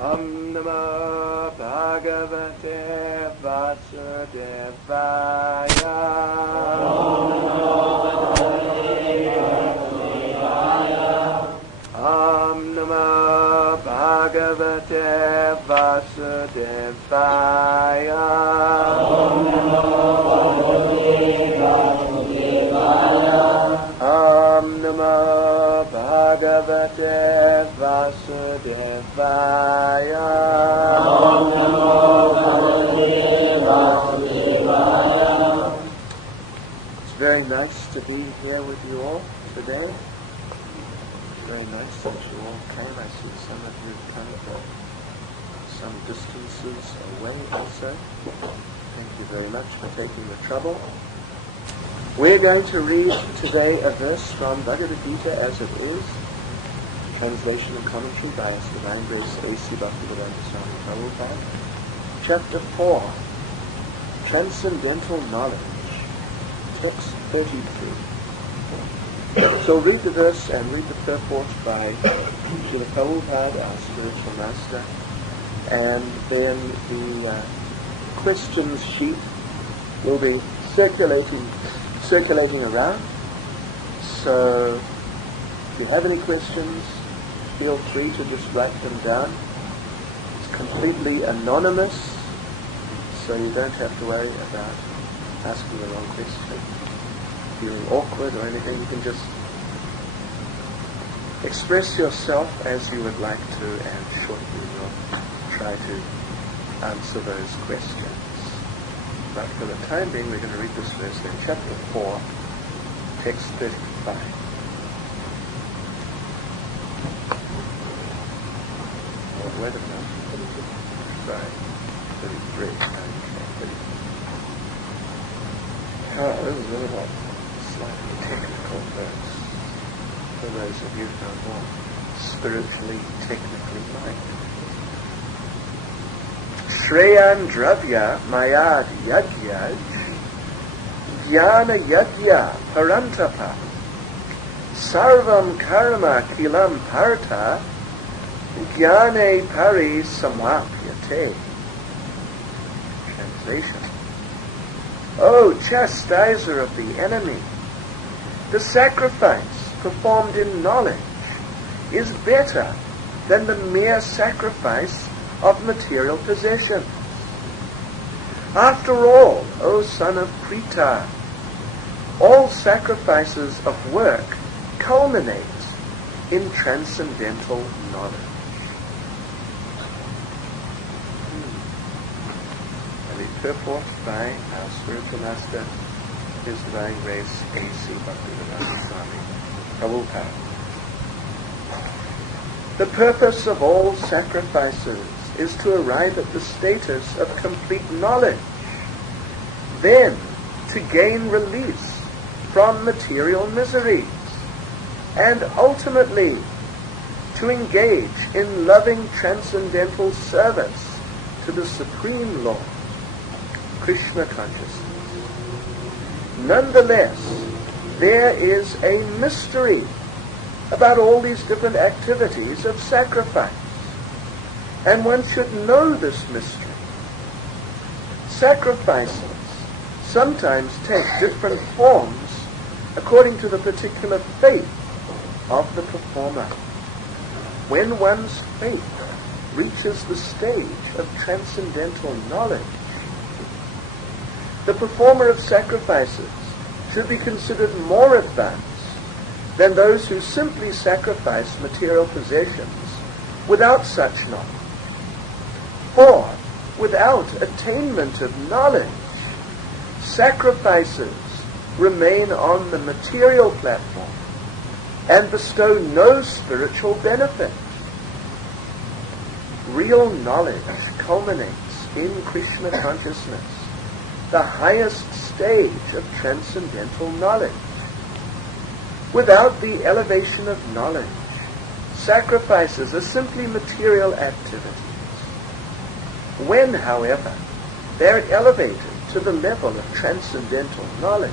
Om Namo Bhagavate Vasudevaya. Om Namo Bhagavate Vasudevaya. Om Namo Bhagavate Vasudevaya. It's very nice to be here with you all today. Very nice that you all came. I see some of you come from some distances away also. Thank you very much for taking the trouble. We're going to read today a verse from Bhagavad Gita as it is, translation and commentary by His Divine Grace A.C. Bhaktivedanta Swami Prabhupad. Chapter 4, Transcendental Knowledge, text 33. So read the verse and read the purport by Srila Prabhupada, our spiritual master, and then the questions sheet will be circulating around. So if you have any questions, feel free to just write them down. It's completely anonymous, so you don't have to worry about asking the wrong question. Feeling awkward or anything, you can just express yourself as you would like to, and shortly we'll try to answer those questions. But for the time being, we're going to read this verse in chapter 4, text 35. Oh, wait a minute. Sorry, 33. Oh, this is a little slightly technical verse for those of you who are more spiritually, technically minded. Śreyān dravya-mayād yajñāj, jñāna-yajñāḥ paran-tapa, sarvaṁ karmākhilaṁ pārtha, jñāne parisamāpyate. Translation. O chastiser of the enemy, the sacrifice performed in knowledge is better than the mere sacrifice of material possessions. After all, O son of Pṛthā, all sacrifices of work culminate in transcendental knowledge. And the purport by our spiritual master, His Divine Grace A.C. Bhaktivedanta Swami Prabhupad. The purpose of all sacrifices is to arrive at the status of complete knowledge, then to gain release from material miseries, and ultimately to engage in loving transcendental service to the Supreme Lord, Krishna consciousness. Nonetheless, there is a mystery about all these different activities of sacrifice, and one should know this mystery. Sacrifices sometimes take different forms according to the particular faith of the performer. When one's faith reaches the stage of transcendental knowledge, the performer of sacrifices should be considered more advanced than those who simply sacrifice material possessions without such knowledge. For without attainment of knowledge, sacrifices remain on the material platform and bestow no spiritual benefit. Real knowledge culminates in Krishna consciousness, the highest stage of transcendental knowledge. Without the elevation of knowledge, sacrifices are simply material activities. When, however, they're elevated to the level of transcendental knowledge,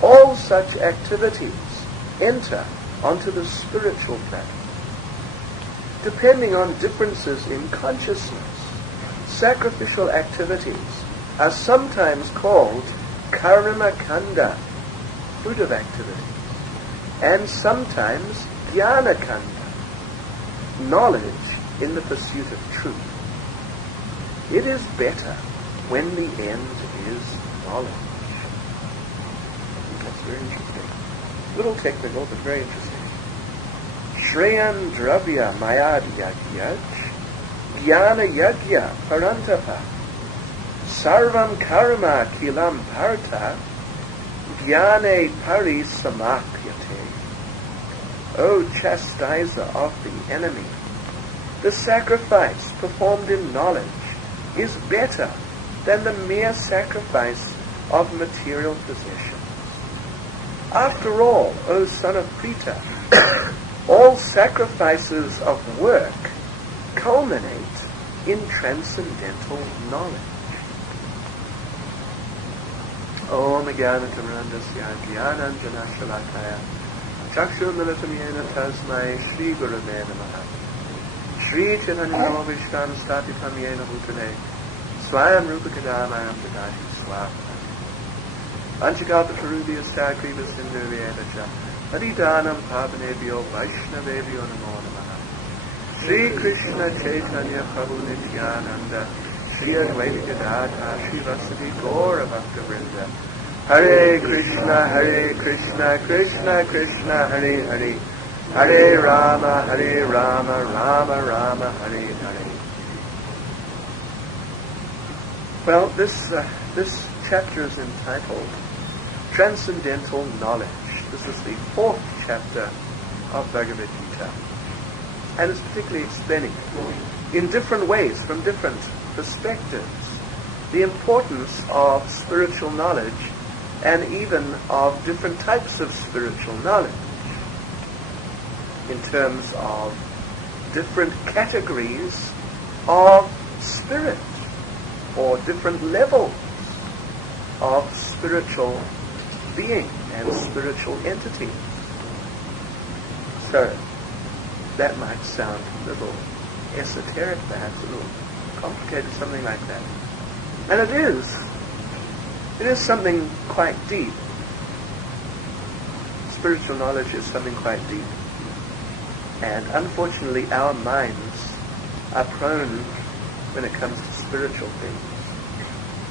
all such activities enter onto the spiritual platform. depending on differences in consciousness. Sacrificial activities are sometimes called karma-kanda, fruit of activity, and sometimes jñāna-kanda, knowledge in the pursuit of truth. It is better when the end is knowledge. That's very interesting. Little technical, but very interesting. Śreyān dravya-mayād yajñāj, jñāna-yajñaḥ paran-tapa, sarvaṁ karmākhilaṁ pārtha, jñāne parisamāpyate. O chastiser of the enemy, the sacrifice performed in knowledge is better than the mere sacrifice of material possessions. After all, O son of Pṛthā, all sacrifices of work culminate in transcendental knowledge. Om jñāna-timirandasya jñāna-yajñaḥ chakshur-militam-yena tasmai Shri Gurave Namaha Shri Chaitanya-Vishtam Sthapitam-yena Bhutale Swayam Rupa-Kadamayam Jagati Swaha Anchikalpa-tarubhyasta kriva-sindhu-vyadacha Haridanam Pavanebhyo Vaishnavebhyo Namo Namaha Shri Krishna Chaitanya Prabhu Nityananda Shri Advaita Gadadhara Shri Vasudhi Gaura Bhaktivedanta Hare Krishna, Krishna Krishna, Hare Hare, Hare Rama, Rama Rama, Hare Hare. Well, this chapter is entitled Transcendental Knowledge. This is the 4th chapter of Bhagavad Gita, and it's particularly explaining in different ways, from different perspectives, the importance of spiritual knowledge and even of different types of spiritual knowledge in terms of different categories of spirit or different levels of spiritual being and spiritual entity. So that might sound a little esoteric, perhaps a little complicated, something like that. And it is. It is something quite deep. Spiritual knowledge is something quite deep. And unfortunately, our minds are prone, when it comes to spiritual things,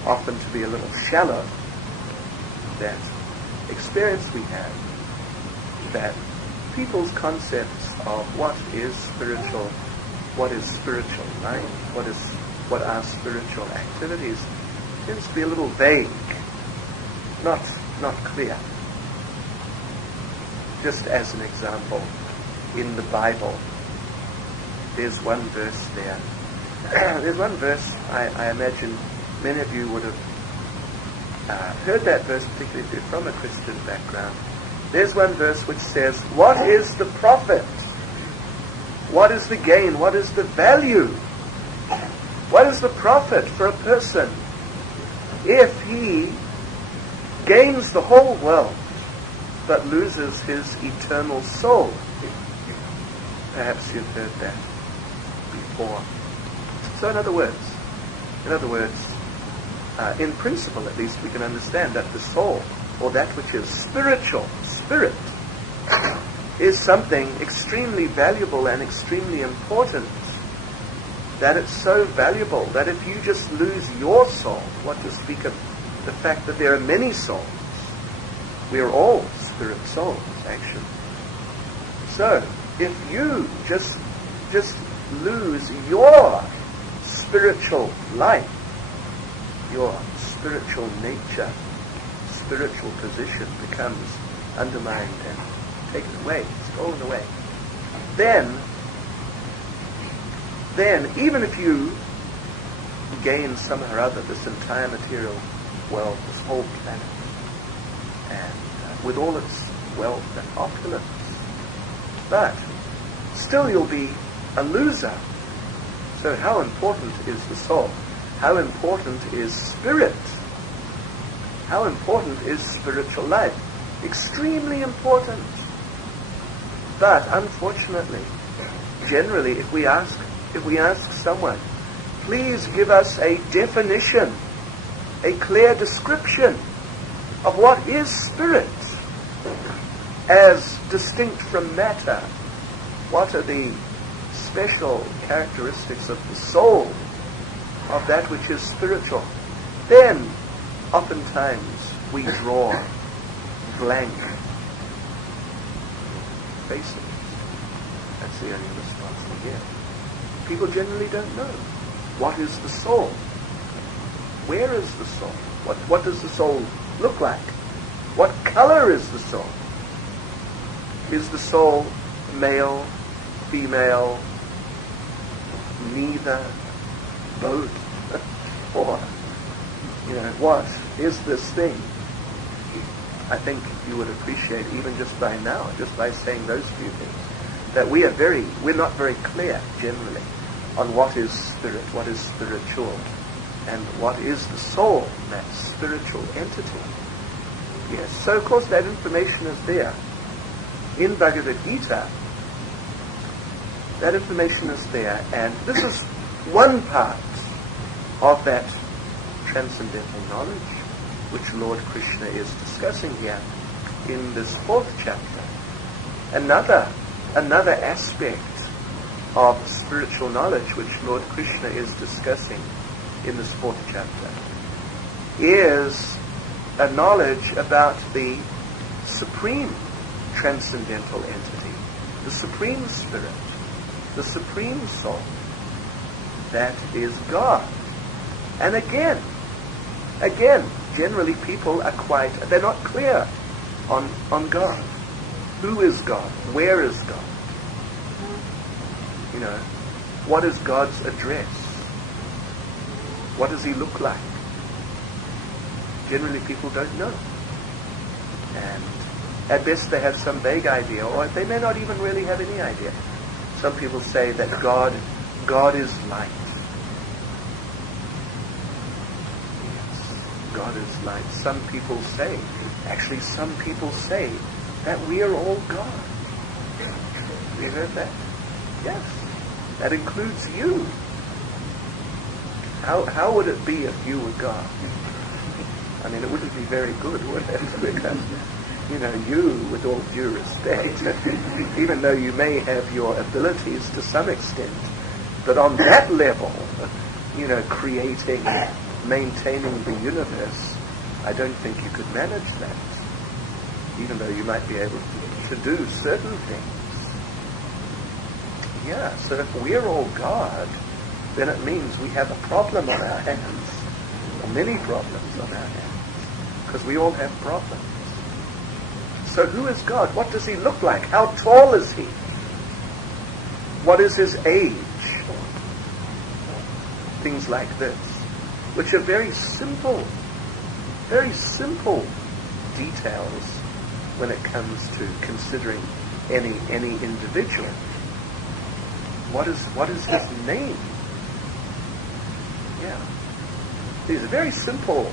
often to be a little shallow. That experience we have, that people's concepts of what is spiritual life, what are spiritual activities, tends to be a little vague, not clear. Just as an example, in the Bible, there's one verse there. There's one verse, I imagine many of you would have heard that verse, particularly if you're from a Christian background. There's one verse which says, what is the profit? What is the gain? What is the value? What is the profit for a person if he gains the whole world but loses his eternal soul? Perhaps you've heard that before. So in other words, in principle at least, we can understand that the soul, or that which is spiritual, spirit, is something extremely valuable and extremely important. That it's so valuable that if you just lose your soul, what to speak of the fact that there are many souls, we are all spirit souls, actually. So, if you just lose your spiritual life, your spiritual nature, spiritual position becomes undermined and taken away, stolen away, then even if you gain somehow or other this entire material world, this whole planet, and with all its wealth and opulence, but still you'll be a loser. So how important is the soul? How important is spirit? How important is spiritual life? Extremely important. But unfortunately, generally, if we ask someone, please give us a definition, a clear description of what is spirit as distinct from matter, what are the special characteristics of the soul, of that which is spiritual, then oftentimes we draw blank faces. That's the only response we get. People generally don't know. What is the soul? Where is the soul? What does the soul look like? What color is the soul? Is the soul male, female, neither, both, or, what is this thing? I think you would appreciate even just by now, just by saying those few things, that we're not very clear generally on what is spirit, what is spiritual, and what is the soul, that spiritual entity. Yes, so of course that information is there. In Bhagavad Gita, that information is there, and this is one part of that transcendental knowledge which Lord Krishna is discussing here in this 4th chapter. Another aspect of spiritual knowledge which Lord Krishna is discussing in this 4th chapter is a knowledge about the supreme transcendental entity, the supreme spirit, the supreme soul, that is God. And again, generally people are they're not clear on God. Who is God? Where is God? What is God's address? What does he look like? Generally people don't know. And at best they have some vague idea, or they may not even really have any idea. Some people say that God is light. Yes, God is light. Some people say that we are all God. Have you heard that? Yes. That includes you. How would it be if you were God? I mean, it wouldn't be very good, would it? Because, you, with all due respect, even though you may have your abilities to some extent, but on that level, creating, maintaining the universe, I don't think you could manage that, even though you might be able to do certain things. Yeah, so if we're all God, then it means we have a problem on our hands, or many problems on our hands, because we all have problems. So who is God? What does he look like? How tall is he? What is his age? Things like this, which are very simple details when it comes to considering any individual. What is his name? Yeah. These are very simple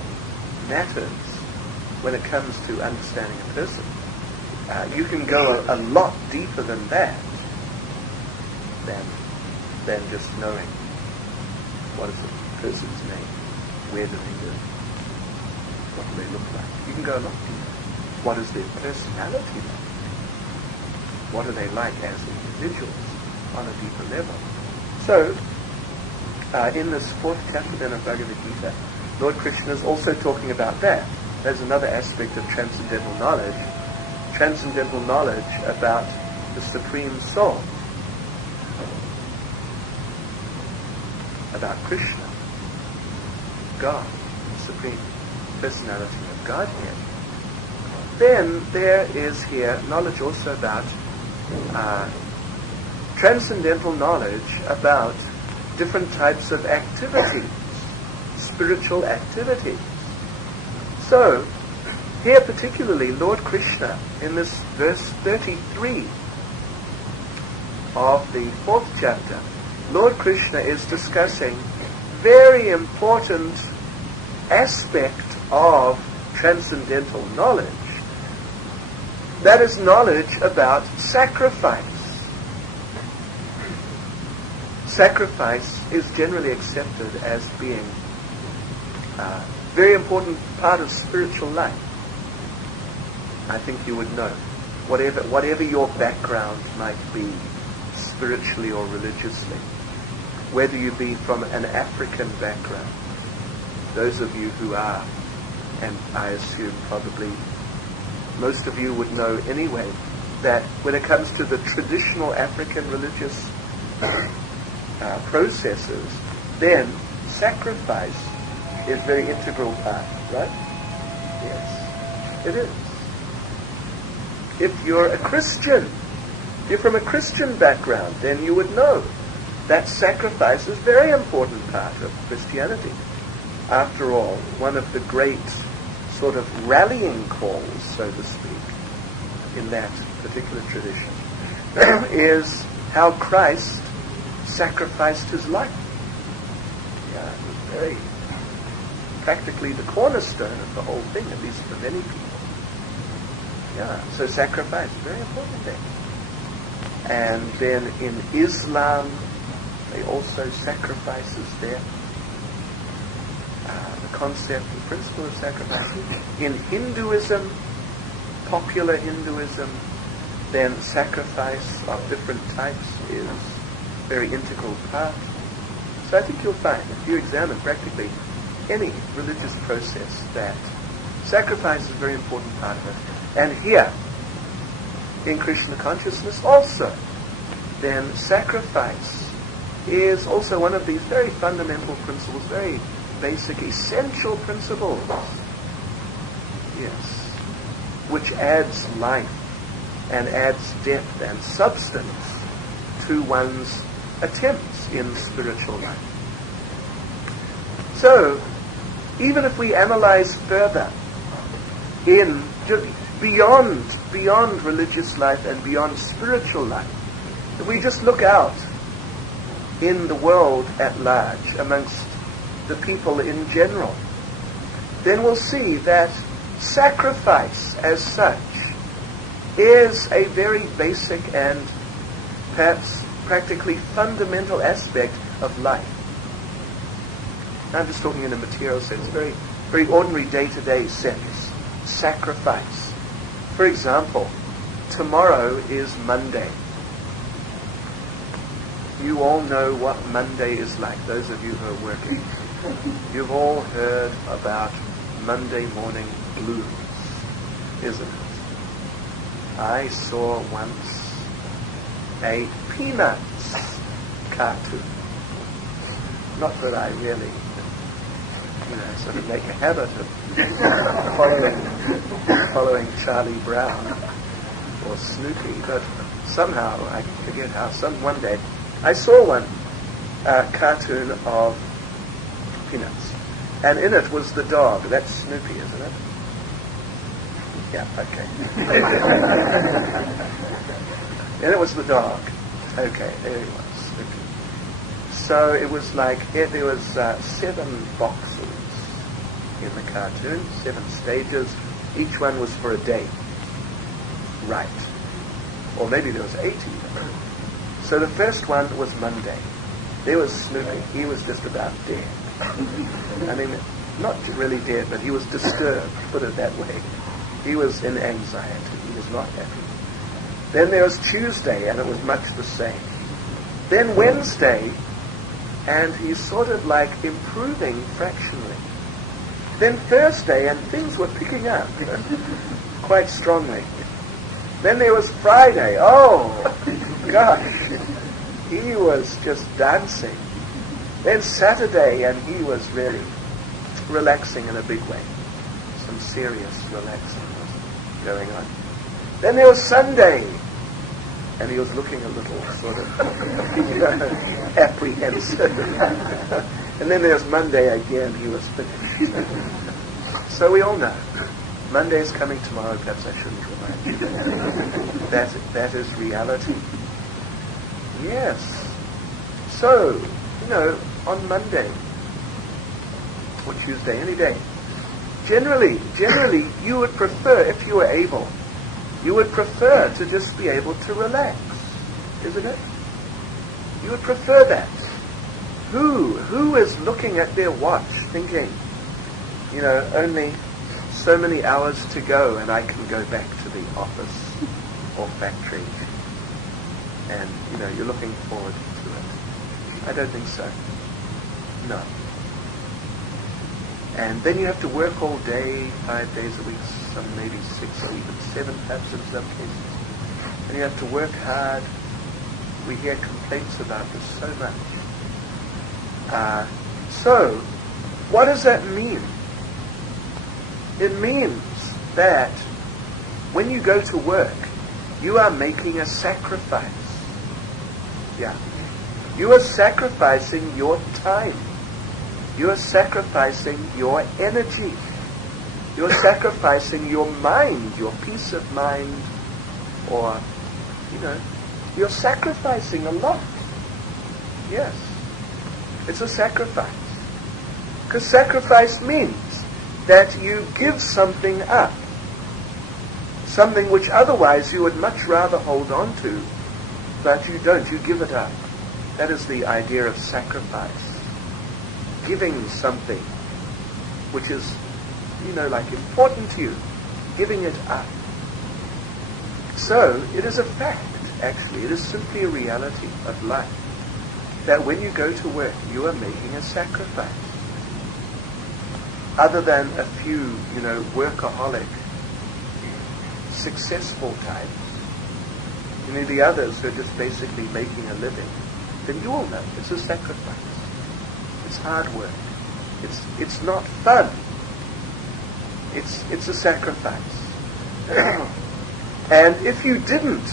matters when it comes to understanding a person. You can go a lot deeper than that, than just knowing what is the person's name, where do they live, what do they look like. You can go a lot deeper. What is their personality like? What are they like as individuals on a deeper level? So, in this 4th chapter then of Bhagavad Gita, Lord Krishna is also talking about that. There's another aspect of transcendental knowledge about the Supreme Soul, about Krishna, God, the Supreme Personality of Godhead. Then there is here knowledge also about transcendental knowledge about different types of activities, spiritual activities. So, here particularly, Lord Krishna, in this verse 33 of the 4th chapter, Lord Krishna is discussing very important aspect of transcendental knowledge. That is knowledge about sacrifice. sacrifice is generally accepted as being a very important part of spiritual life. I think you would know. Whatever your background might be, spiritually or religiously, whether you be from an African background, those of you who are, and I assume probably most of you would know anyway, that when it comes to the traditional African religious processes, then sacrifice is very integral part, right? Yes, it is. If you're a Christian, if you're from a Christian background, then you would know that sacrifice is a very important part of Christianity. After all, one of the great sort of rallying calls, so to speak, in that particular tradition, is how Christ sacrificed his life. Yeah, it was very practically the cornerstone of the whole thing, at least for many people. Yeah, so sacrifice, very important thing. And then in Islam, they also sacrifices there. The concept, the principle of sacrifice. In Hinduism, popular Hinduism, then sacrifice of different types is a very integral part. So I think you'll find, if you examine practically any religious process, that sacrifice is a very important part of it. And here, in Krishna consciousness also, then sacrifice is also one of these very fundamental principles, very basic, essential principles. Yes. Which adds life and adds depth and substance to one's attempts in spiritual life. So, even if we analyze further in beyond religious life and beyond spiritual life, if we just look out in the world at large, amongst the people in general, then we'll see that sacrifice as such is a very basic and perhaps practically fundamental aspect of life. I'm just talking in a material sense, very, very ordinary day-to-day sense. Sacrifice. For example, tomorrow is Monday. You all know what Monday is like, those of you who are working. You've all heard about Monday morning blues, isn't it? I saw once a Peanuts cartoon. Not that I really, sort of make a habit of following Charlie Brown or Snoopy, but somehow, I forget how, one day, I saw one cartoon of Peanuts, and in it was the dog. That's Snoopy, isn't it? Yeah, okay. And it was the dog. Okay, there he was, Snoopy. So it was like, there was 7 boxes in the cartoon, 7 stages. Each one was for a day. Right. Or maybe there was 8 even. So the first one was Monday. There was Snoopy. He was just about dead. I mean, not really dead, but he was disturbed, put it that way. He was in anxiety. He was not happy. Then there was Tuesday, and it was much the same. Then Wednesday, and he's sort of like improving fractionally. Then Thursday, and things were picking up quite strongly. Then there was Friday. Oh, gosh. He was just dancing. Then Saturday, and he was really relaxing in a big way. Some serious relaxing was going on. Then there was Sunday, and he was looking a little sort of apprehensive. And then there's Monday again, he was finished. So we all know. Monday is coming tomorrow, perhaps I shouldn't remind you. That is reality. Yes. So, on Monday, or Tuesday, any day, generally, you would prefer, if you were able, you would prefer to just be able to relax, isn't it? You would prefer that. Who is looking at their watch thinking, only so many hours to go and I can go back to the office or factory, and you're looking forward to it? I don't think so. No. And then you have to work all day, 5 days a week, some maybe 6 or even 7 perhaps in some cases. And you have to work hard. We hear complaints about this so much. So, what does that mean? It means that when you go to work, you are making a sacrifice. Yeah. You are sacrificing your time. You are sacrificing your energy. You're sacrificing your mind, your peace of mind, or, you're sacrificing a lot. Yes. It's a sacrifice. Because sacrifice means that you give something up. Something which otherwise you would much rather hold on to, but you don't. You give it up. That is the idea of sacrifice. Giving something which is, important to you. Giving it up. So, it is a fact, actually. It is simply a reality of life. That when you go to work, you are making a sacrifice. Other than a few, workaholic, successful types, the others who are just basically making a living, then you all know it's a sacrifice. It's hard work. It's not fun. It's a sacrifice. And if you didn't,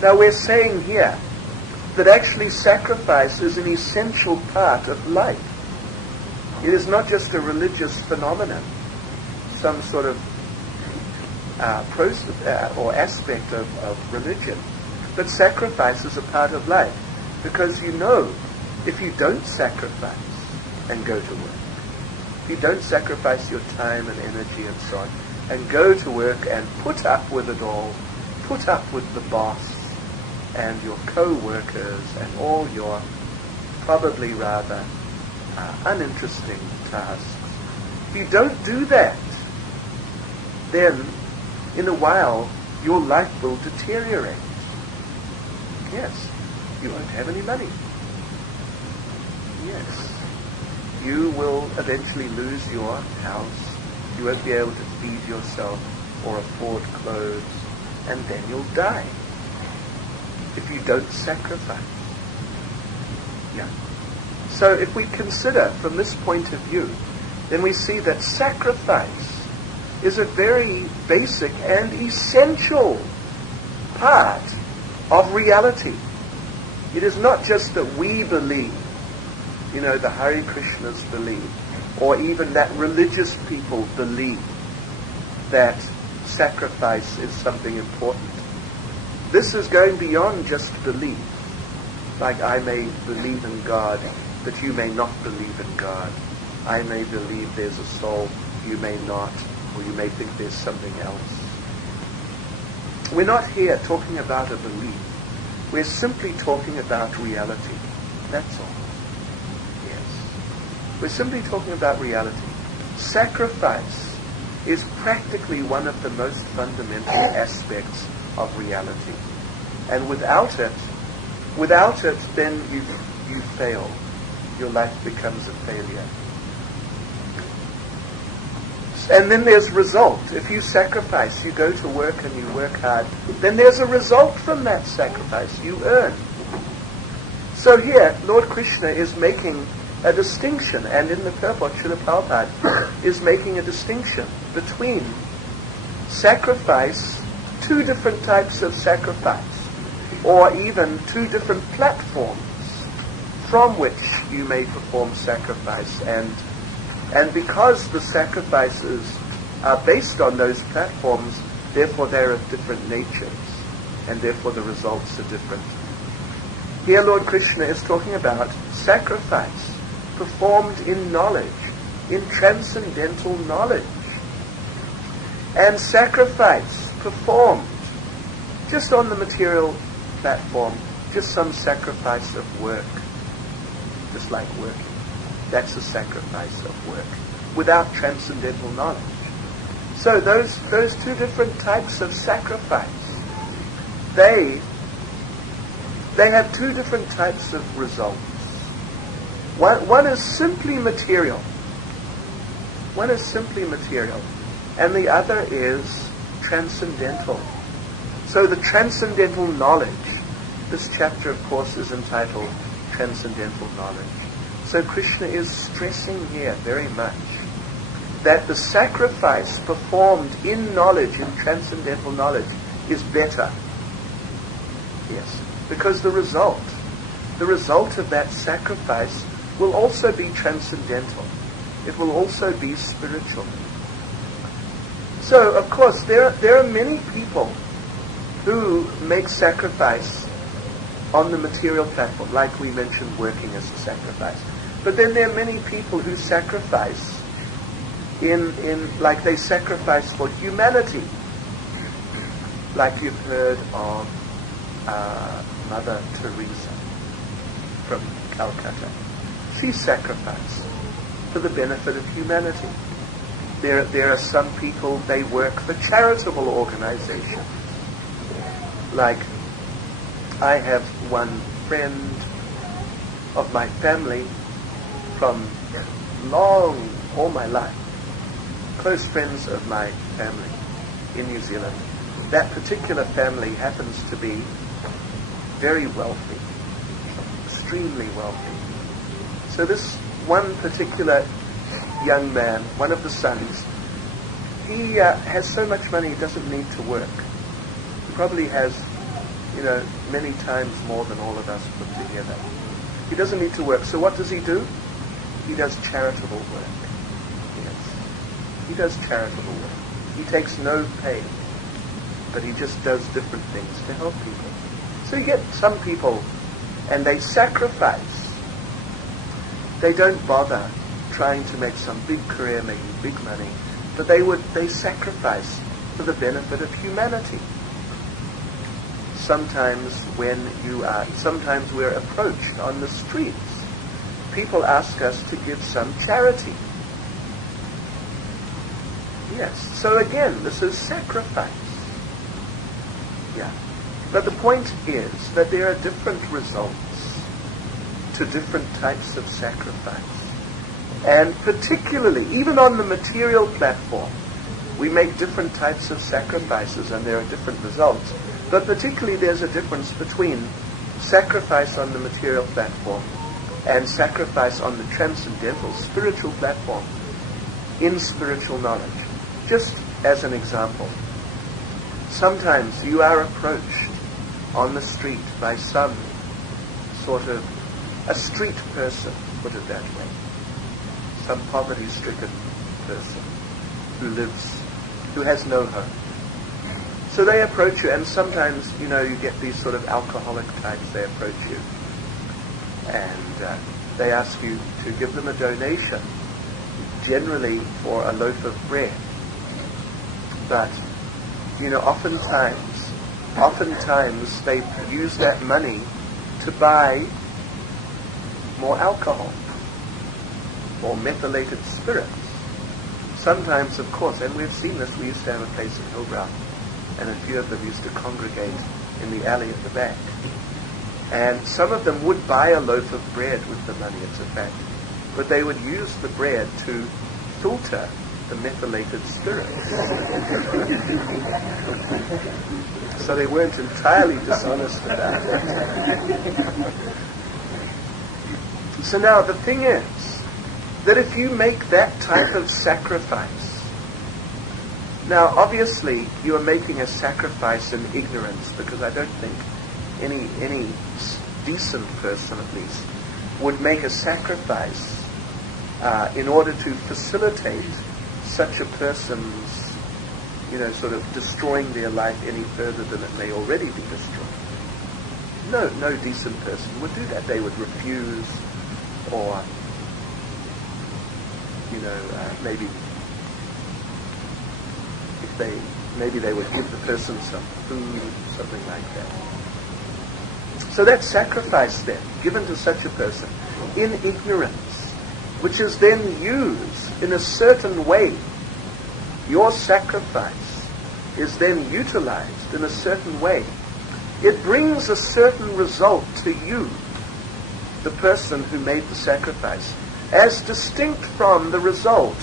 now we're saying here that actually sacrifice is an essential part of life. It is not just a religious phenomenon, some sort of process or aspect of religion, but sacrifice is a part of life. Because if you don't sacrifice and go to work, if you don't sacrifice your time and energy and so on, and go to work and put up with it all, put up with the boss and your co-workers and all your probably rather uninteresting tasks, if you don't do that, then in a while your life will deteriorate. Yes, you won't have any money. Yes, you will eventually lose your house. You won't be able to feed yourself or afford clothes, and then you'll die if you don't sacrifice. Yeah. So if we consider from this point of view, then we see that sacrifice is a very basic and essential part of reality. It is not just that we believe, the Hare Krishnas believe, or even that religious people believe that sacrifice is something important. This is going beyond just belief. Like I may believe in God, but you may not believe in God. I may believe there's a soul, you may not, or you may think there's something else. We're not here talking about a belief. We're simply talking about reality. That's all. Yes. We're simply talking about reality. Sacrifice is practically one of the most fundamental aspects of reality. And without it, then you fail. Your life becomes a failure. And then there's result. If you sacrifice, you go to work and you work hard, then there's a result from that sacrifice. You earn. So here, Lord Krishna is making a distinction, and in the purport, Srila Prabhupada is making a distinction between sacrifice, two different types of sacrifice, or even two different platforms from which you may perform sacrifice. And because the sacrifices are based on those platforms, therefore they're of different natures, and therefore the results are different. Here Lord Krishna is talking about sacrifice performed in knowledge, in transcendental knowledge, and sacrifice performed just on the material platform, just some sacrifice of work. just like working. That's a sacrifice of work, without transcendental knowledge. So those two different types of sacrifice, they have two different types of results. One is simply material. One is simply material, and the other is transcendental. So the transcendental knowledge, this chapter of course is entitled Transcendental Knowledge. So Krishna is stressing here very much that the sacrifice performed in knowledge, in transcendental knowledge, is better. Yes, because the result of that sacrifice will also be transcendental. It will also be spiritual. So, of course, there are many people who make sacrifice on the material platform, like we mentioned, working as a sacrifice. But then there are many people who sacrifice like they sacrifice for humanity. Like you've heard of Mother Teresa from Calcutta. She sacrificed for the benefit of humanity. There are some people, they work for charitable organizations. Like, I have one friend of my family from all my life, close friends of my family in New Zealand. That particular family happens to be very wealthy, extremely wealthy. So this one particular young man, one of the sons, he has so much money he doesn't need to work. He probably has, many times more than all of us put together. He doesn't need to work. So what does he do? He does charitable work. Yes. He does charitable work. He takes no pay, but he just does different things to help people. So you get some people, and they sacrifice. They don't bother trying to make some big career, making big money, but they sacrifice for the benefit of humanity. Sometimes sometimes we're approached on the streets. People ask us to give some charity. Yes. So again, this is sacrifice. Yeah. But the point is that there are different results to different types of sacrifice. And particularly, even on the material platform, we make different types of sacrifices and there are different results. But particularly there's a difference between sacrifice on the material platform and sacrifice on the transcendental, spiritual platform in spiritual knowledge. Just as an example, sometimes you are approached on the street by some sort of a street person, put it that way, some poverty-stricken person who has no home. So they approach you, and sometimes, you get these sort of alcoholic types, they approach you, and they ask you to give them a donation, generally for a loaf of bread. But, oftentimes they use that money to buy more alcohol, or methylated spirits. Sometimes, of course, and we've seen this, we used to have a place in Hillbrow, and a few of them used to congregate in the alley at the back. And some of them would buy a loaf of bread with the money, it's a fact. But they would use the bread to filter the methylated spirits. So they weren't entirely dishonest about it. So now the thing is, that if you make that type of sacrifice, now obviously you are making a sacrifice in ignorance, because I don't think any decent person at least would make a sacrifice in order to facilitate such a person's, sort of destroying their life any further than it may already be destroyed. No decent person would do that. They would refuse, or maybe they would give the person some food, something like that. So that sacrifice then, given to such a person in ignorance, which is then used in a certain way, your sacrifice is then utilized in a certain way. It brings a certain result to you, the person who made the sacrifice, as distinct from the result.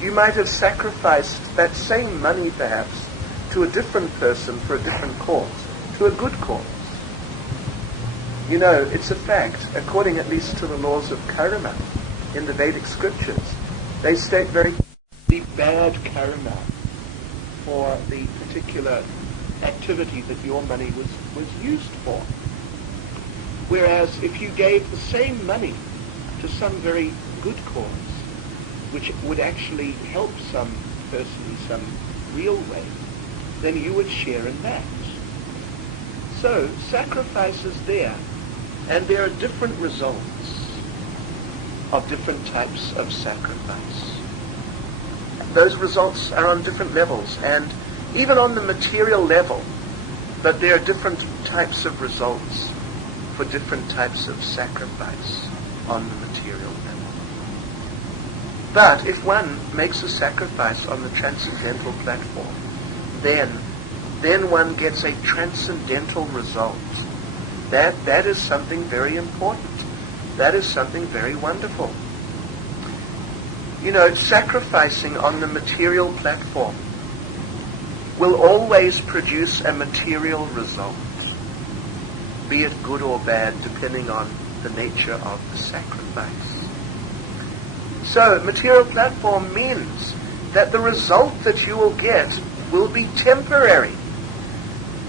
You might have sacrificed that same money perhaps to a different person for a different cause, to a good cause. You know, it's a fact, according at least to the laws of karma in the Vedic scriptures, they state very the bad karma for the particular activity that your money was used for. Whereas if you gave the same money to some very good cause, which would actually help some person in some real way, then you would share in that. So, sacrifice is there, and there are different results of different types of sacrifice. Those results are on different levels, and even on the material level, but there are different types of results for different types of sacrifice on the material level. But if one makes a sacrifice on the transcendental platform, then one gets a transcendental result. That is something very important. That is something very wonderful. You know, sacrificing on the material platform will always produce a material result, be it good or bad, depending on the nature of the sacrifice. So, material platform means that the result that you will get will be temporary.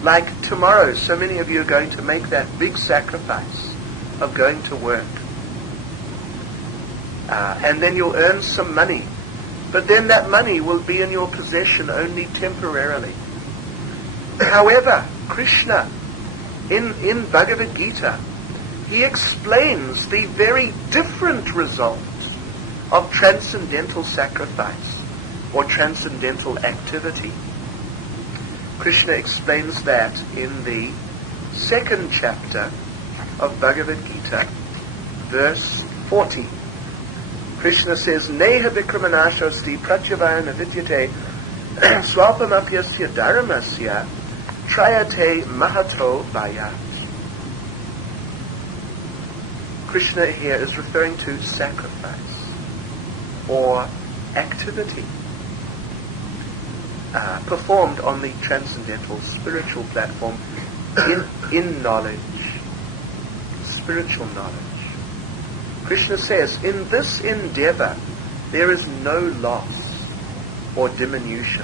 Like tomorrow, so many of you are going to make that big sacrifice of going to work. And then you'll earn some money. But then that money will be in your possession only temporarily. However, Krishna, in Bhagavad Gita, he explains the very different result of transcendental sacrifice or transcendental activity. Krishna explains that in the 2nd chapter of Bhagavad Gita, verse 40. Krishna says, Neha vikramanashosti pratyavayana vidyate swalpamapyasya dharmasya trayate mahato vayat. Krishna here is referring to sacrifice or activity performed on the transcendental spiritual platform in knowledge, spiritual knowledge. Krishna says, in this endeavor there is no loss or diminution,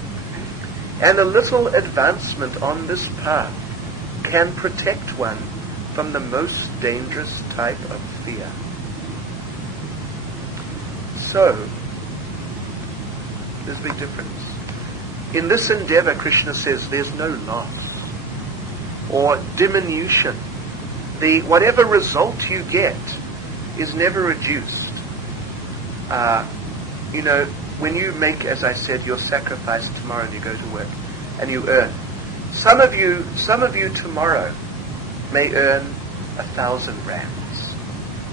and a little advancement on this path can protect one from the most dangerous type of fear. So, there's a big difference. In this endeavor, Krishna says, there's no loss or diminution. Whatever result you get is never reduced. When you make, as I said, your sacrifice tomorrow and you go to work and you earn. Some of you tomorrow may earn 1,000 rands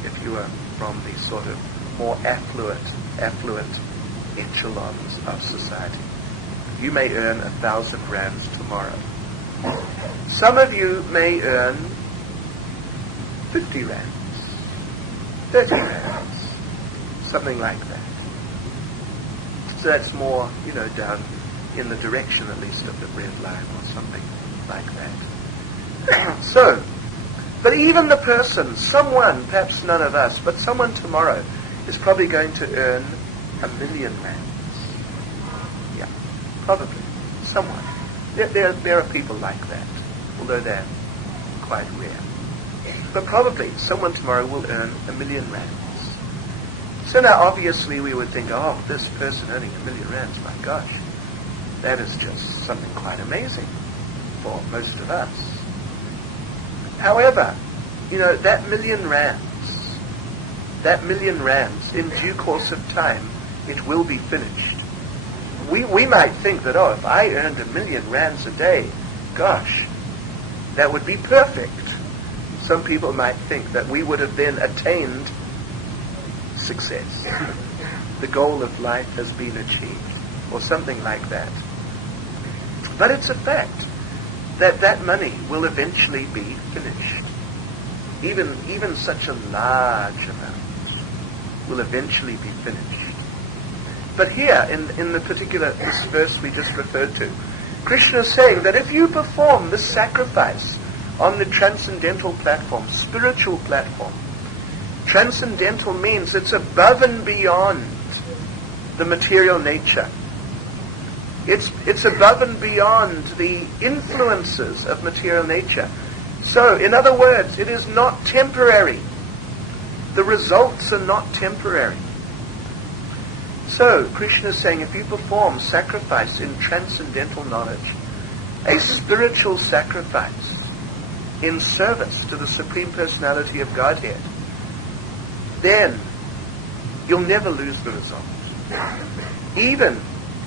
if you are from the sort of more affluent echelons of society. You may earn 1,000 rands tomorrow. Some of you may earn 50 rands, 30 rands, something like that. So that's more, down in the direction at least of the red line or something like that. But even the person, someone, perhaps none of us, but someone tomorrow is probably going to earn 1,000,000 rands. Yeah, probably. Someone. There are people like that, although they're quite rare. But probably someone tomorrow will earn 1,000,000 rands. So now obviously we would think, oh, this person earning 1,000,000 rands, my gosh, that is just something quite amazing for most of us. However, that 1,000,000 rands, in due course of time, it will be finished. We might think that, if I earned 1,000,000 rands a day, gosh, that would be perfect. some people might think that we would have then attained success. The goal of life has been achieved, or something like that. But it's a fact that that money will eventually be finished. Even such a large amount will eventually be finished. But here, in the particular, this verse we just referred to, Krishna is saying that if you perform this sacrifice on the transcendental platform, spiritual platform, transcendental means it's above and beyond the material nature. It's above and beyond the influences of material nature. So, in other words, it is not temporary. The results are not temporary. So, Krishna is saying, if you perform sacrifice in transcendental knowledge, a spiritual sacrifice in service to the Supreme Personality of Godhead, then you'll never lose the result.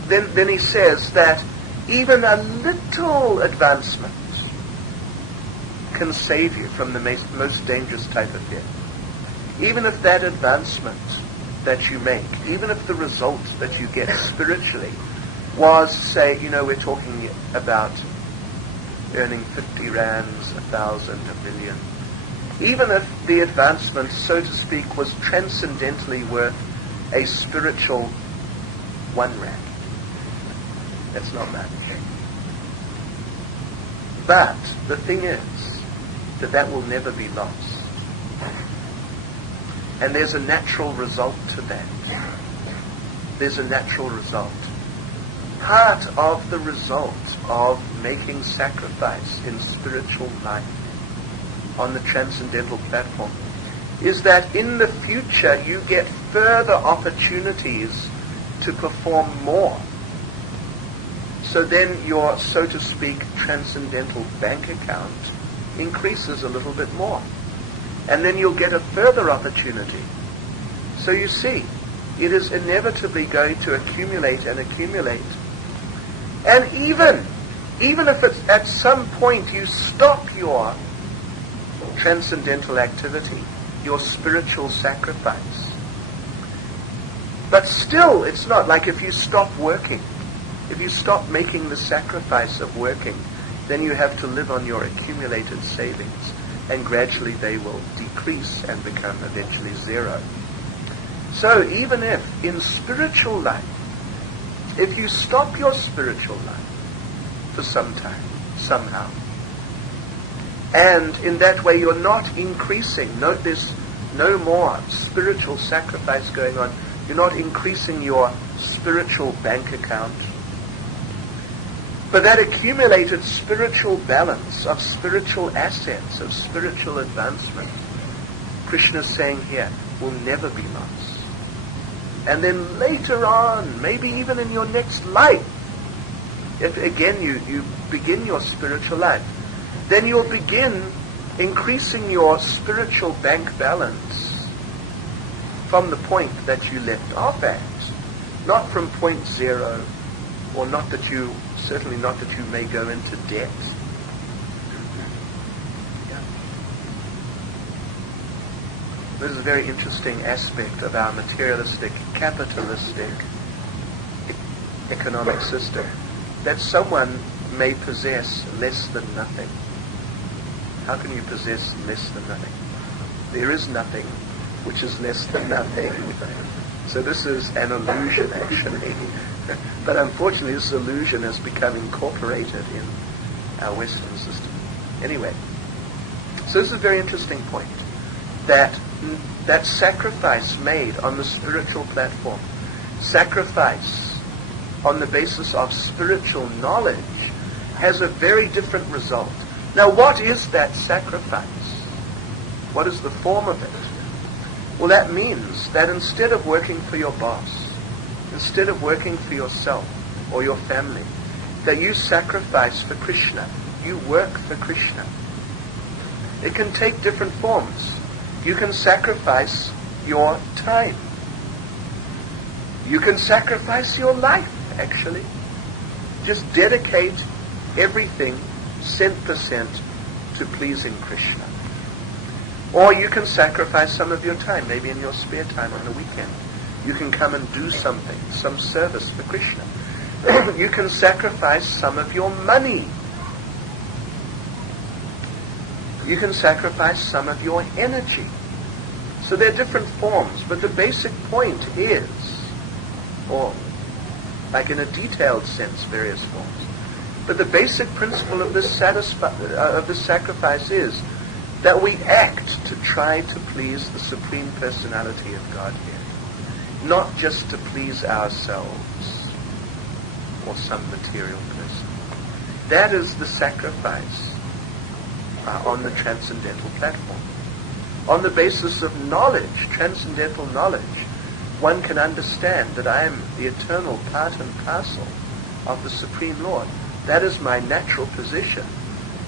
Then he says that even a little advancement can save you from the most dangerous type of death. Even if that advancement that you make, even if the result that you get spiritually was, say, we're talking about earning 50 rands, 1,000, 1 million. Even if the advancement, so to speak, was transcendentally worth a spiritual 1 rand. That's not much. But the thing is that will never be lost. And there's a natural result to that. There's a natural result. Part of the result of making sacrifice in spiritual life on the transcendental platform is that in the future you get further opportunities to perform more. So then your, so to speak, transcendental bank account increases a little bit more. And then you'll get a further opportunity. So you see, it is inevitably going to accumulate and accumulate. And even if it's at some point you stop your transcendental activity, your spiritual sacrifice, but still it's not like if you stop working, if you stop making the sacrifice of working, then you have to live on your accumulated savings, and gradually they will decrease and become eventually zero. So even if in spiritual life, if you stop your spiritual life for some time, somehow, and in that way you're not increasing, there's no more spiritual sacrifice going on, you're not increasing your spiritual bank account, but that accumulated spiritual balance of spiritual assets, of spiritual advancement, Krishna is saying here, will never be lost. And then later on, maybe even in your next life, if again you begin your spiritual life, then you'll begin increasing your spiritual bank balance from the point that you left off at, not from point zero, or certainly not that you may go into debt. This is a very interesting aspect of our materialistic, capitalistic economic system, that someone may possess less than nothing. How can you possess less than nothing? There is nothing which is less than nothing. So this is an illusion, actually. But unfortunately, this illusion has become incorporated in our Western system. Anyway, so this is a very interesting point, that sacrifice made on the spiritual platform, sacrifice on the basis of spiritual knowledge, has a very different result. Now, what is that sacrifice? What is the form of it? Well, that means that instead of working for your boss, instead of working for yourself or your family, that you sacrifice for Krishna. You work for Krishna. It can take different forms. You can sacrifice your time. You can sacrifice your life, actually. Just dedicate everything 100% to pleasing Krishna. Or you can sacrifice some of your time, maybe in your spare time on the weekend. You can come and do something, some service for Krishna. You can sacrifice some of your money. You can sacrifice some of your energy. So there are different forms, but the basic point is, or like in a detailed sense, various forms. But the basic principle of this sacrifice is that we act to try to please the Supreme Personality of Godhead, not just to please ourselves or some material person. That is the sacrifice on the transcendental platform. On the basis of knowledge, transcendental knowledge, one can understand that I am the eternal part and parcel of the Supreme Lord. That is my natural position.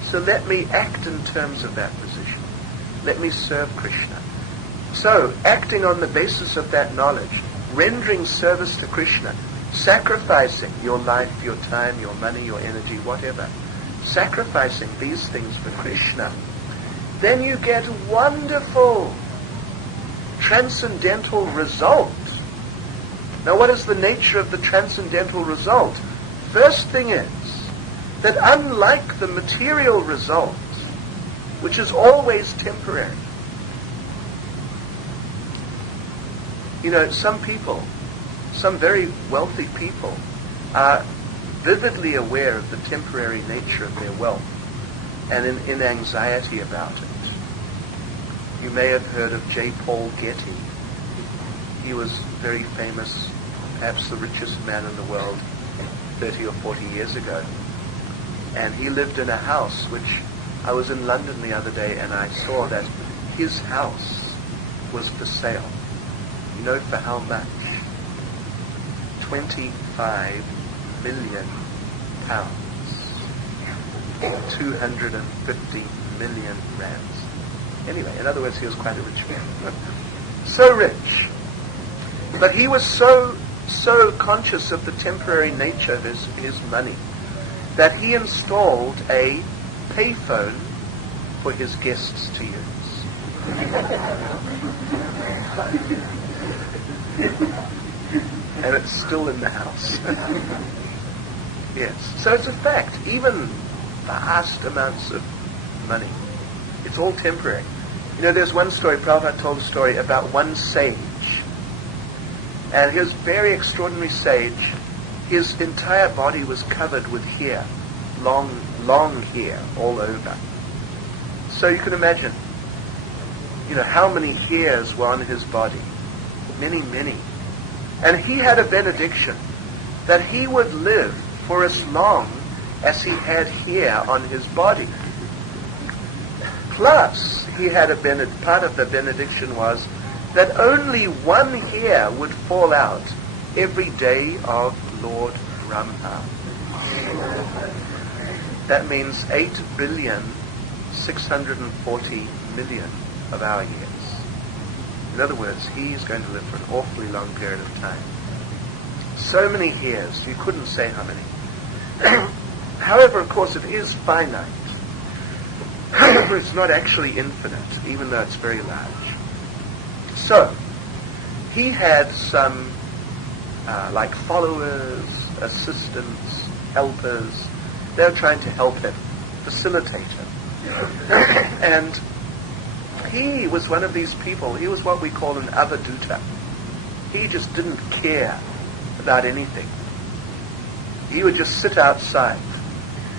So let me act in terms of that position. Let me serve Krishna. So, acting on the basis of that knowledge, rendering service to Krishna, sacrificing your life, your time, your money, your energy, whatever, sacrificing these things for Krishna, then you get wonderful transcendental result. Now, what is the nature of the transcendental result? First thing is that unlike the material result, which is always temporary, some people, some very wealthy people, are vividly aware of the temporary nature of their wealth and in anxiety about it. You may have heard of J. Paul Getty. He was very famous, perhaps the richest man in the world 30 or 40 years ago. And he lived in a house which, I was in London the other day and I saw that his house was for sale. You know for how much? 25 million pounds. 250 million rands. Anyway, in other words, he was quite a rich man. So rich. But he was so conscious of the temporary nature of his money that he installed a payphone for his guests to use. And it's still in the house. Yes. So it's a fact. Even vast amounts of money, it's all temporary. There's one story, Prabhupada told a story about one sage. And his very extraordinary sage, his entire body was covered with hair, long hair all over. So you can imagine, how many hairs were on his body. Many, many. And he had a benediction that he would live for as long as he had hair on his body. Plus, he had part of the benediction was that only one hair would fall out every day of Lord Brahma. That means 8,640,000,000 of our years. In other words, he's going to live for an awfully long period of time. So many hairs, you couldn't say how many. However, of course, it is finite. It's not actually infinite, even though it's very large. So, he had some like followers, assistants, helpers. They were trying to help him, facilitate him. And he was one of these people. He was what we call an avadhuta. He just didn't care about anything. He would just sit outside.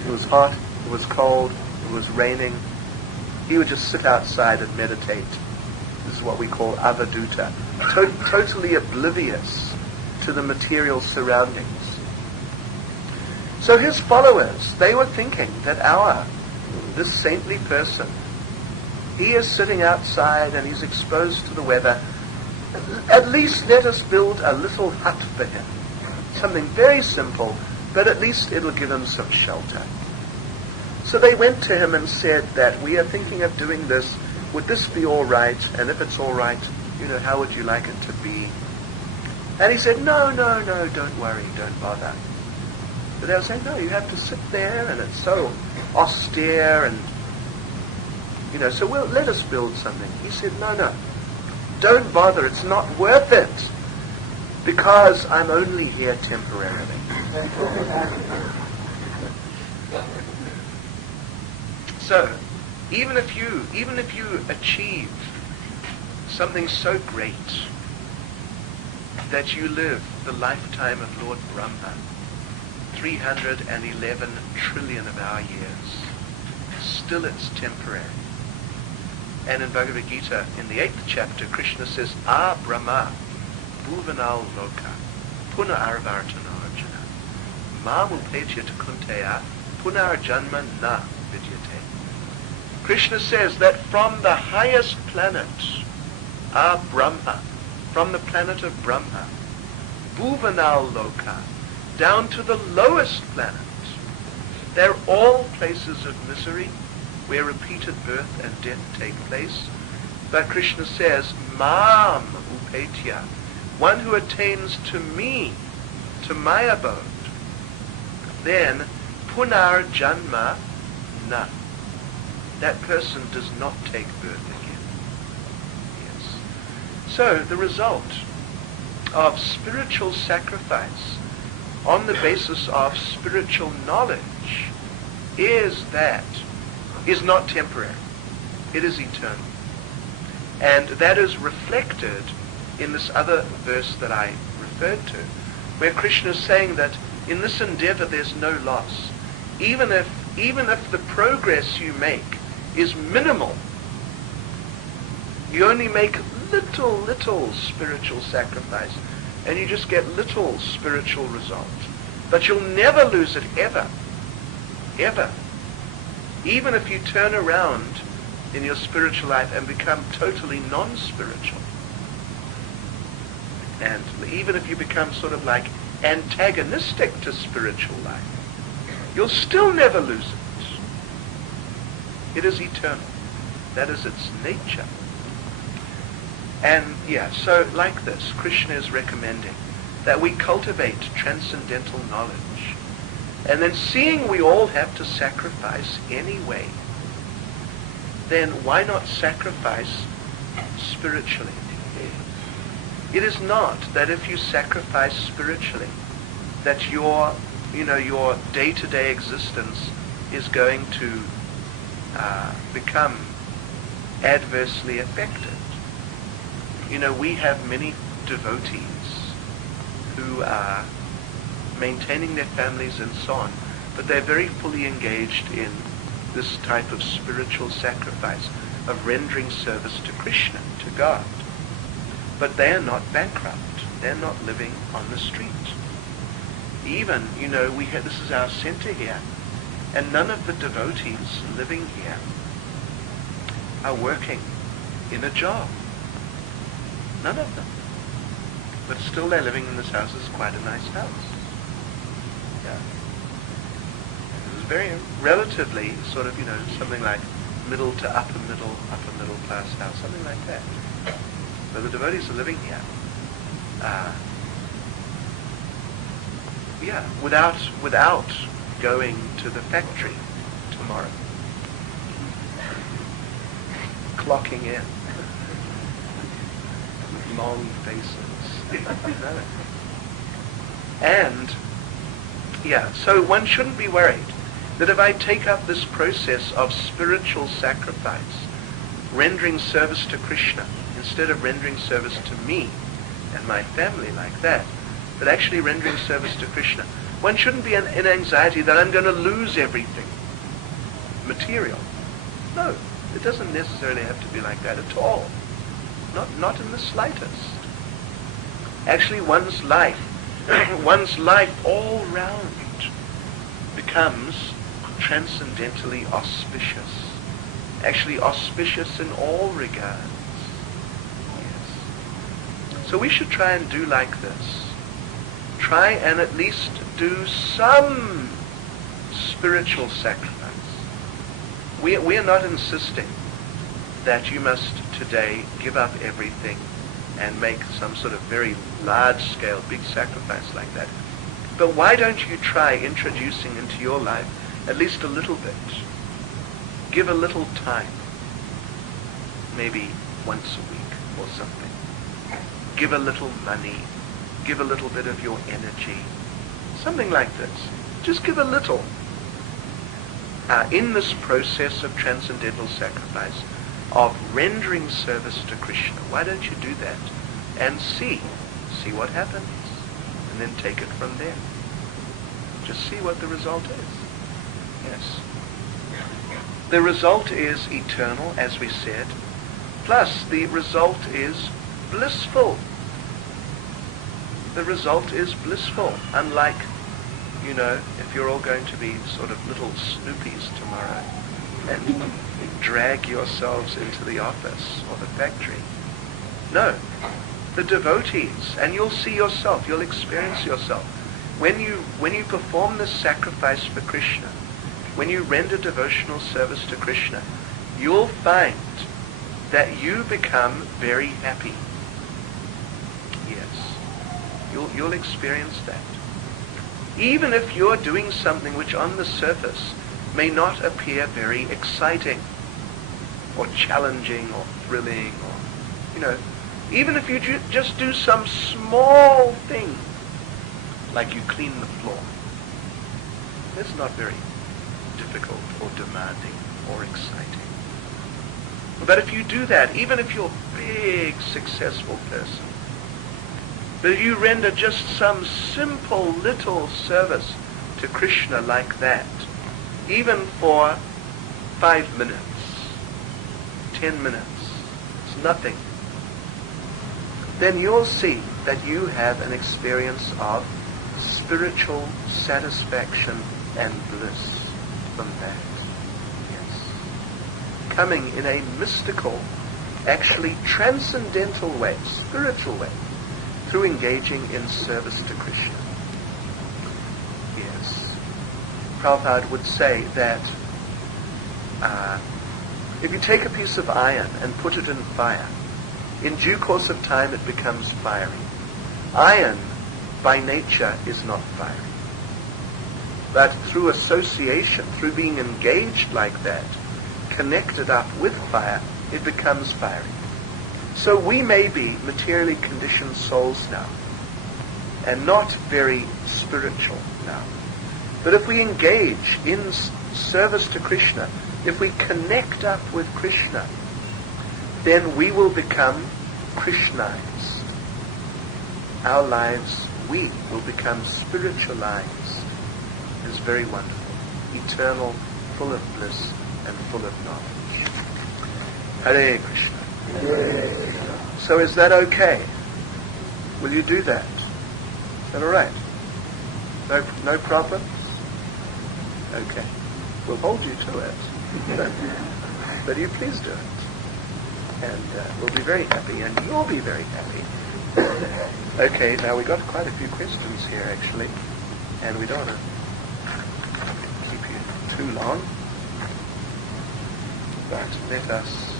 It was hot, it was cold, it was raining. He would just sit outside and meditate. This is what we call avadhuta. Totally oblivious to the material surroundings. So his followers, they were thinking that this saintly person, he is sitting outside and he's exposed to the weather. At least let us build a little hut for him. Something very simple, but at least it'll give him some shelter. So they went to him and said that we are thinking of doing this. Would this be all right? And if it's all right, how would you like it to be? And he said, no, don't worry, don't bother. But they were saying, no, you have to sit there and it's so austere and, so let us build something. He said, no, don't bother, it's not worth it, because I'm only here temporarily. So, even if you achieve something so great that you live the lifetime of Lord Brahma, 311 trillion of our years, still it's temporary. And in Bhagavad Gita, in the 8th chapter, Krishna says, Brahma, bhuvanal loka, puna arvartanarjuna, mamupetya kunteya, punar janma na vidyate. Krishna says that from the highest planet, Brahma, from the planet of Brahma, bhuvanal loka, down to the lowest planet, they're all places of misery, where repeated birth and death take place. But Krishna says, Mam upetya, one who attains to me, to my abode, then punar janma na. That person does not take birth again. Yes. So the result of spiritual sacrifice on the basis of spiritual knowledge is not temporary. It is eternal. And that is reflected in this other verse that I referred to, where Krishna is saying that in this endeavor there's no loss. Even if the progress you make is minimal, you only make little spiritual sacrifice, and you just get little spiritual result. But you'll never lose it ever. Ever. Even if you turn around in your spiritual life and become totally non-spiritual, and even if you become sort of like antagonistic to spiritual life, you'll still never lose it. It is eternal. That is its nature. And so like this, Krishna is recommending that we cultivate transcendental knowledge. And then seeing we all have to sacrifice anyway, then why not sacrifice spiritually? It is not that if you sacrifice spiritually, that your day-to-day existence is going to become adversely affected. We have many devotees who are maintaining their families and so on, but they're very fully engaged in this type of spiritual sacrifice, of rendering service to Krishna, to God. But they are not bankrupt. They're not living on the street. Even, this is our center here, and none of the devotees living here are working in a job. None of them. But still they're living in this house. It's quite a nice house. Yeah. It was very relatively sort of, something like middle to upper middle class house, something like that. But the devotees are living here. Without going to the factory tomorrow. Clocking in. With long faces. No. And, so one shouldn't be worried that if I take up this process of spiritual sacrifice, rendering service to Krishna, instead of rendering service to me and my family like that, but actually rendering service to Krishna, one shouldn't be in anxiety that I'm going to lose everything material. No, it doesn't necessarily have to be like that at all. Not in the slightest. Actually, one's life all round becomes transcendentally auspicious. Actually auspicious in all regards. Yes. So we should try and do like this. Try and at least do some spiritual sacrifice. We are not insisting that you must today give up everything and make some sort of very large-scale, big sacrifice like that. But why don't you try introducing into your life at least a little bit? Give a little time. maybe once a week or something. Give a little money, give a little bit of your energy, something like this. Just give a little. In this process of transcendental sacrifice, of rendering service to Krishna, why don't you do that and see what happens, and then take it from there. Just see what the result is. Yes. The result is eternal, as we said, plus the result is blissful. The result is blissful, unlike, if you're all going to be sort of little Snoopies tomorrow and drag yourselves into the office or the factory. No, the devotees, and you'll see yourself, you'll experience yourself. When you perform this sacrifice for Krishna, when you render devotional service to Krishna, you'll find that you become very happy. Yes, you'll experience that. Even if you're doing something which on the surface may not appear very exciting or challenging or thrilling, or, even if you just do some small thing, like you clean the floor. It's not very difficult or demanding or exciting. But if you do that, even if you're a big, successful person, but if you render just some simple little service to Krishna like that, even for 5 minutes, 10 minutes, it's nothing, then you'll see that you have an experience of spiritual satisfaction and bliss from that. Yes. Coming in a mystical, actually transcendental way, spiritual way, through engaging in service to Krishna. Yes. Prabhupada would say that if you take a piece of iron and put it in fire, in due course of time it becomes fiery. Iron, by nature, is not fiery. But through association, through being engaged like that, connected up with fire, it becomes fiery. So we may be materially conditioned souls now, and not very spiritual now. But if we engage in service to Krishna, if we connect up with Krishna, then we will become Krishnized. Our lives, we will become spiritualized. It's very wonderful, eternal, full of bliss and full of knowledge. Hare Krishna. Hare Krishna. So is that okay? Will you do that? Is that all right? No problems? Okay. We'll hold you to it. But you please do it. And we'll be very happy, and you'll be very happy. Okay, now we got quite a few questions here, actually, and we don't want to keep you too long. But let us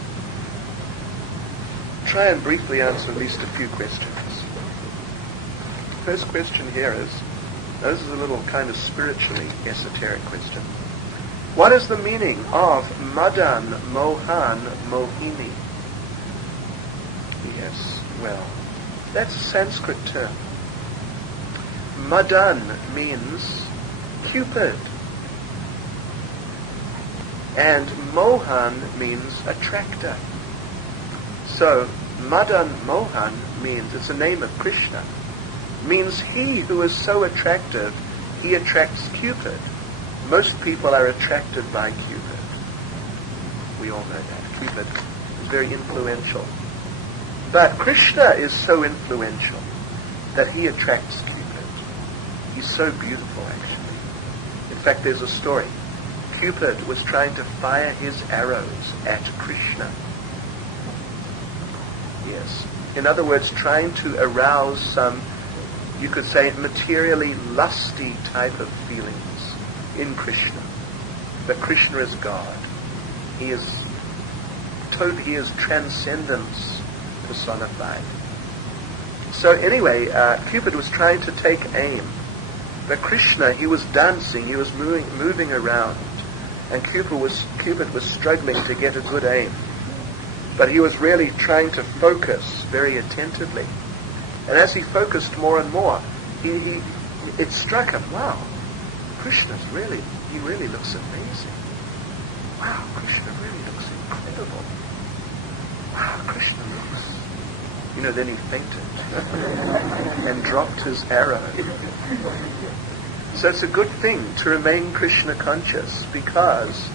try and briefly answer at least a few questions. First question here is, this is a little kind of spiritually esoteric question. What is the meaning of Madan, Mohan, Mohini? Yes, well, that's a Sanskrit term. Madan means Cupid. And Mohan means attractor. So, Madan Mohan means, it's a name of Krishna, means he who is so attractive, he attracts Cupid. Most people are attracted by Cupid. We all know that. Cupid is very influential. But Krishna is so influential that he attracts Cupid. He's so beautiful, actually. In fact, there's a story. Cupid was trying to fire his arrows at Krishna. Yes. In other words, trying to arouse some, you could say, materially lusty type of feelings in Krishna. But Krishna is God. He is transcendence personified. So anyway, Cupid was trying to take aim. But Krishna, he was dancing, he was moving around. And Cupid was struggling to get a good aim. But he was really trying to focus very attentively. And as he focused more and more, it struck him, wow, he really looks amazing. Wow, Krishna really looks incredible. Wow, Krishna looks... then he fainted and dropped his arrow. So it's a good thing to remain Krishna conscious, because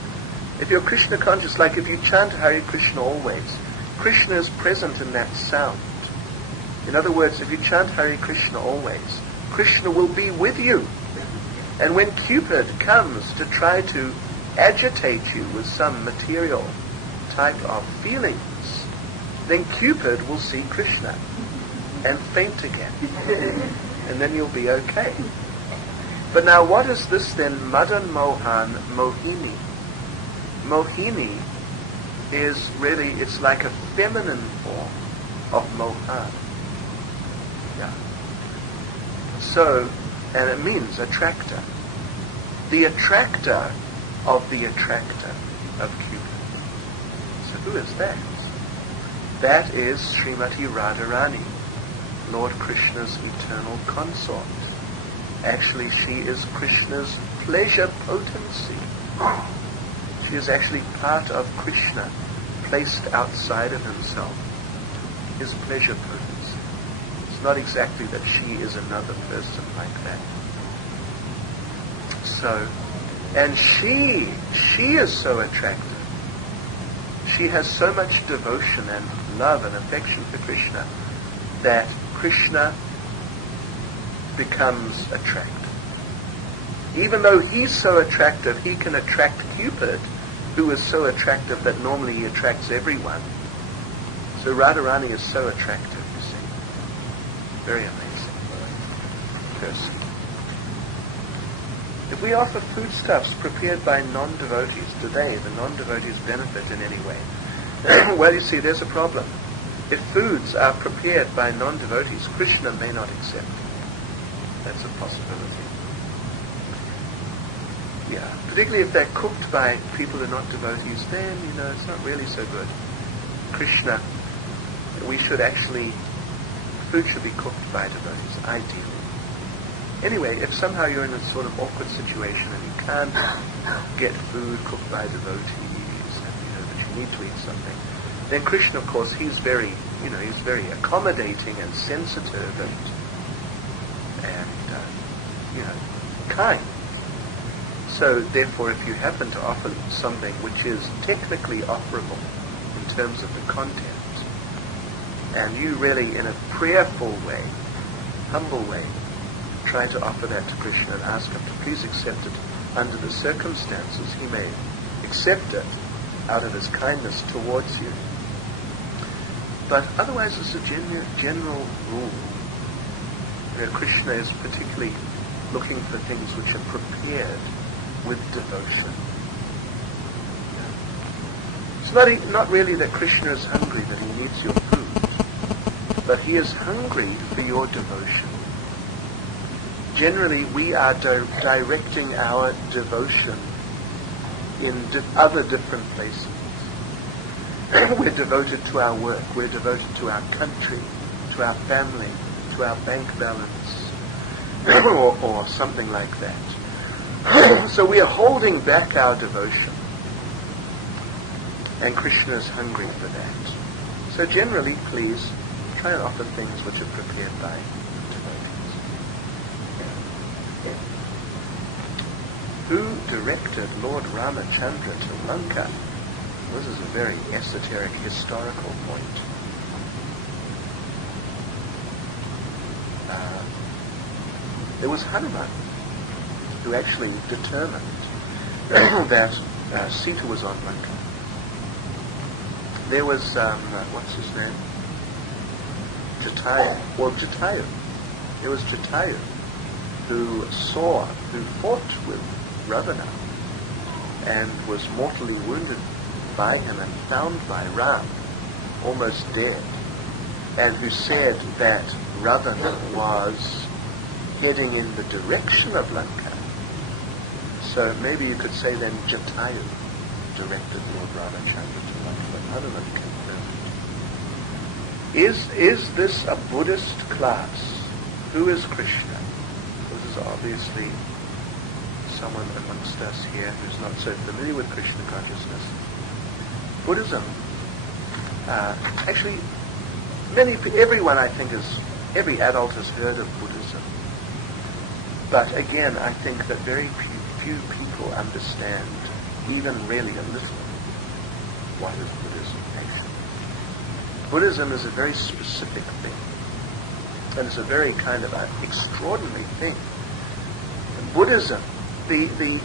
if you're Krishna conscious, like if you chant Hare Krishna always, Krishna is present in that sound. In other words, if you chant Hare Krishna always, Krishna will be with you. And when Cupid comes to try to agitate you with some material type of feelings, then Cupid will see Krishna and faint again. And then you'll be okay. But now what is this then? Madan Mohan Mohini. Mohini is really, it's like a feminine form of Mohan. Yeah. So, and it means attractor. The attractor of the attractor of Cupid. So who is that? That is Srimati Radharani, Lord Krishna's eternal consort. Actually, she is Krishna's pleasure potency. She is actually part of Krishna, placed outside of himself. His pleasure potency. It's not exactly that she is another person like that. So, and she is so attractive. She has so much devotion and love and affection for Krishna that Krishna becomes attractive. Even though he's so attractive, he can attract Cupid, who is so attractive that normally he attracts everyone. So Radharani is so attractive, you see. Very amazing person. If we offer foodstuffs prepared by non-devotees, do the non-devotees benefit in any way? Well, you see, there's a problem. If foods are prepared by non-devotees, Krishna may not accept them. That's a possibility. Yeah, particularly if they're cooked by people who are not devotees, then, it's not really so good. Krishna, food should be cooked by devotees, ideally. Anyway, if somehow you're in a sort of awkward situation and you can't get food cooked by devotees, and that you need to eat something, then Krishna, of course, he's very accommodating and sensitive and kind. So therefore, if you happen to offer something which is technically offerable in terms of the content, and you really, in a prayerful way, humble way, try to offer that to Krishna and ask him to please accept it under the circumstances, he may accept it out of his kindness towards you. But otherwise, it's a general rule where Krishna is particularly looking for things which are prepared with devotion. It's not really that Krishna is hungry, that he needs your food, but he is hungry for your devotion. Generally, we are directing our devotion in other different places. We're devoted to our work, we're devoted to our country, to our family, to our bank balance, or something like that. So we are holding back our devotion, and Krishna is hungry for that. So generally, please try and offer things which are prepared by devotees. Who directed Lord Ramachandra to Lanka? This is a very esoteric historical point. There was Hanuman, who actually determined that Sita was on Lanka. There was, what's his name? Jatayu. There was Jatayu, who fought with Ravana, and was mortally wounded by him and found by Ram, almost dead, and who said that Ravana was heading in the direction of Lanka. So maybe you could say then Jatayu directed Lord Ramachandra to Lanka, but Hanuman confirmed. Is this a Buddhist class? Who is Krishna? This is obviously someone amongst us here who's not so familiar with Krishna consciousness. Buddhism, actually, everyone I think every adult has heard of Buddhism. But again, I think that very few people understand, even really a little, what is Buddhism actually. Buddhism is a very specific thing. And it's a very kind of an extraordinary thing. Buddhism, the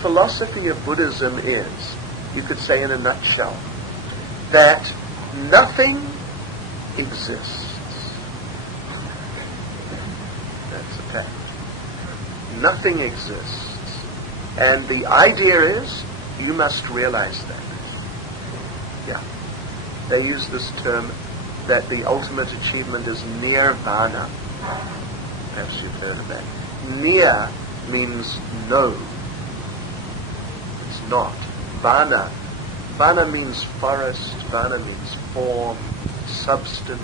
philosophy of Buddhism is, you could say in a nutshell, that nothing exists. That's a fact. Nothing exists. And the idea is, you must realize that. Yeah. They use this term that the ultimate achievement is nirvana. Perhaps you've heard of that. Nir means no. It's not. Vana. Vana means forest. Vana means form, substance.